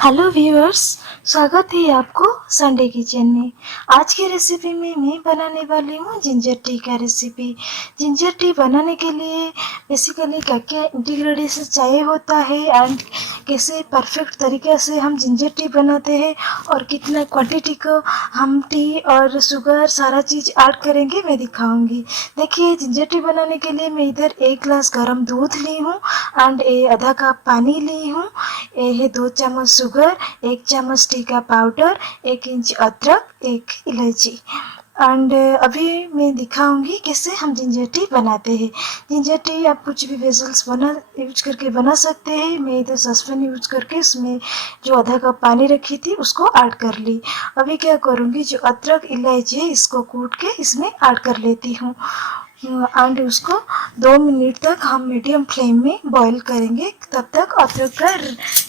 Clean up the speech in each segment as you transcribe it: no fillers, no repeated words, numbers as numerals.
Hello viewers, स्वागत है आपको संडे किचन में। आज की रेसिपी में मैं बनाने वाली हूँ जिंजर टी का रेसिपी। जिंजर टी बनाने के लिए बेसिकली क्या क्या इंग्रेडिएंट्स चाहिए होता है एंड कैसे परफेक्ट तरीके से हम जिंजर टी बनाते हैं और कितना क्वांटिटी को हम टी और शुगर सारा चीज़ ऐड करेंगे मैं दिखाऊंगी। देखिए, जिंजर टी बनाने के लिए मैं इधर 1 ग्लास गर्म दूध ली हूँ एंड आधा कप पानी ली हूँ। ये है 2 चम्मच शुगर, 1 चम्मच टी का पाउडर, 1 इंच अदरक, 1 इलायची एंड अभी मैं दिखाऊंगी कैसे हम जिंजर टी बनाते हैं। जिंजर टी आप कुछ भी वेसल्स यूज करके बना सकते हैं। मैं इधर सॉसपैन यूज करके उसमें जो आधा कप पानी रखी थी उसको ऐड कर ली। अभी क्या करूँगी, जो अदरक इलायची है इसको कूट के इसमें ऐड कर लेती हूँ एंड उसको 2 मिनट तक हम मीडियम फ्लेम में बॉईल करेंगे, तब तक अदरक का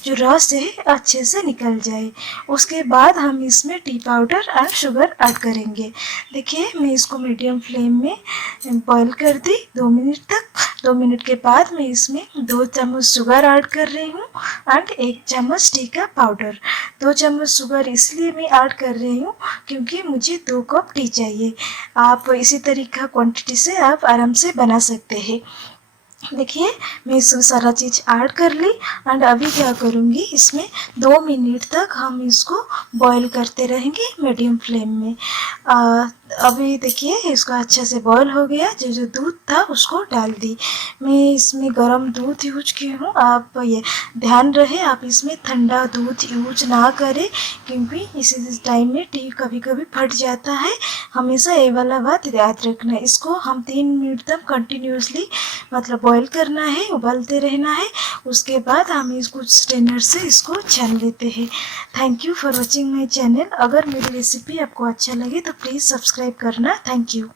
जो रस है अच्छे से निकल जाए। उसके बाद हम इसमें T powder and sugar add करेंगे। देखिए, मैं इसको मीडियम फ्लेम में बॉईल कर दी 2 मिनट तक। 2 मिनट के बाद मैं इसमें 2 चम्मच शुगर ऐड कर रही हूँ एंड 1 चम्मच टी का पाउडर। 2 चम्मच शुगर इसलिए मैं ऐड कर रही हूँ क्योंकि मुझे 2 कप टी चाहिए। आप इसी तरीका क्वांटिटी से आप आराम से बना सकते हैं। देखिए, मैं इसमें सारा चीज़ ऐड कर ली एंड अभी क्या करूँगी, इसमें 2 मिनट तक हम इसको बॉईल करते रहेंगे मीडियम फ्लेम में। अभी देखिए इसका अच्छे से बॉईल हो गया। जो दूध था उसको डाल दी। मैं इसमें गर्म दूध यूज की हूँ। आप ये ध्यान रहे आप इसमें ठंडा दूध यूज ना करें क्योंकि इसी टाइम में टी कभी कभी फट जाता है। हमेशा ये वाला बात याद रखना है। इसको हम 3 मिनट तक कंटिन्यूसली मतलब बॉईल करना है, उबालते रहना है। उसके बाद हम इसको स्ट्रेनर से इसको छान लेते हैं। Thank you for watching my channel. अगर मेरी रेसिपी आपको अच्छा लगे तो प्लीज़ सब्सक्राइब करना। Thank you.